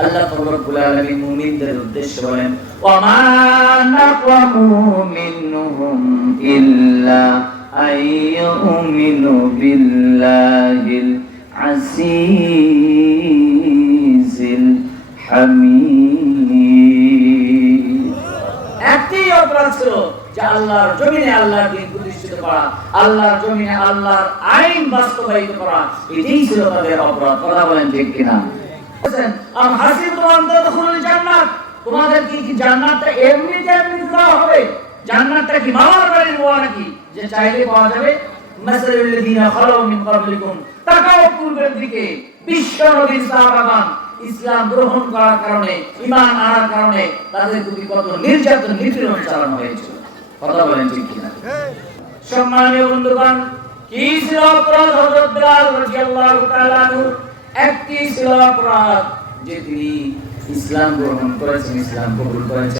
আল্লাহ রব্বুল আলামিন মুমিনদের উদ্দেশ্যে বলেন, ওয়া মা নাকওয়ামু মিনহুম ইল্লা আইয়ুমিনু বিল্লাহিল আজিজিল হামিদ। একটি অপরাধ ছিল যে আল্লাহর জমিনে আল্লাহর দ্বীন প্রতিষ্ঠিত করা, আল্লাহর জমিনে আল্লাহর আইন বাস্তবায়িত করা, এটাই ছিল তাদের অপরাধ। কথা বলেন ঠিক কিনা? আম হাসিবতুম আন তাদখুলুল জান্নাত, তোমাদের কি জান্নাতটা এমনিতে দেওয়া হবে? জান্নাতটা কি মামার বাড়ির ওয়া নাকি যে চাইলে পাওয়া যাবে? মাসালুল লাযিনা খালাউ মিন ক্বাবলিকুম, তাকাও পূর্বের দিকে, বিশ্ব নবীর সাহাবাগণ ইসলাম গ্রহণ করার কারণে, ঈমান আনার কারণে তাদের প্রতি কত নির্যাতন নিপীড়ন চালানো হয়েছিল। কথা বলেন ঠিক কিনা? সম্মানীয় বন্ধুগণ, কি ছিল অপরাধ হযরত বিলাল রাদিয়াল্লাহু তাআলা আনহু? একটি ছিল অপরাধ যে তিনি ইসলাম গ্রহণ করেছেন, ইসলাম কবুল করেছেন।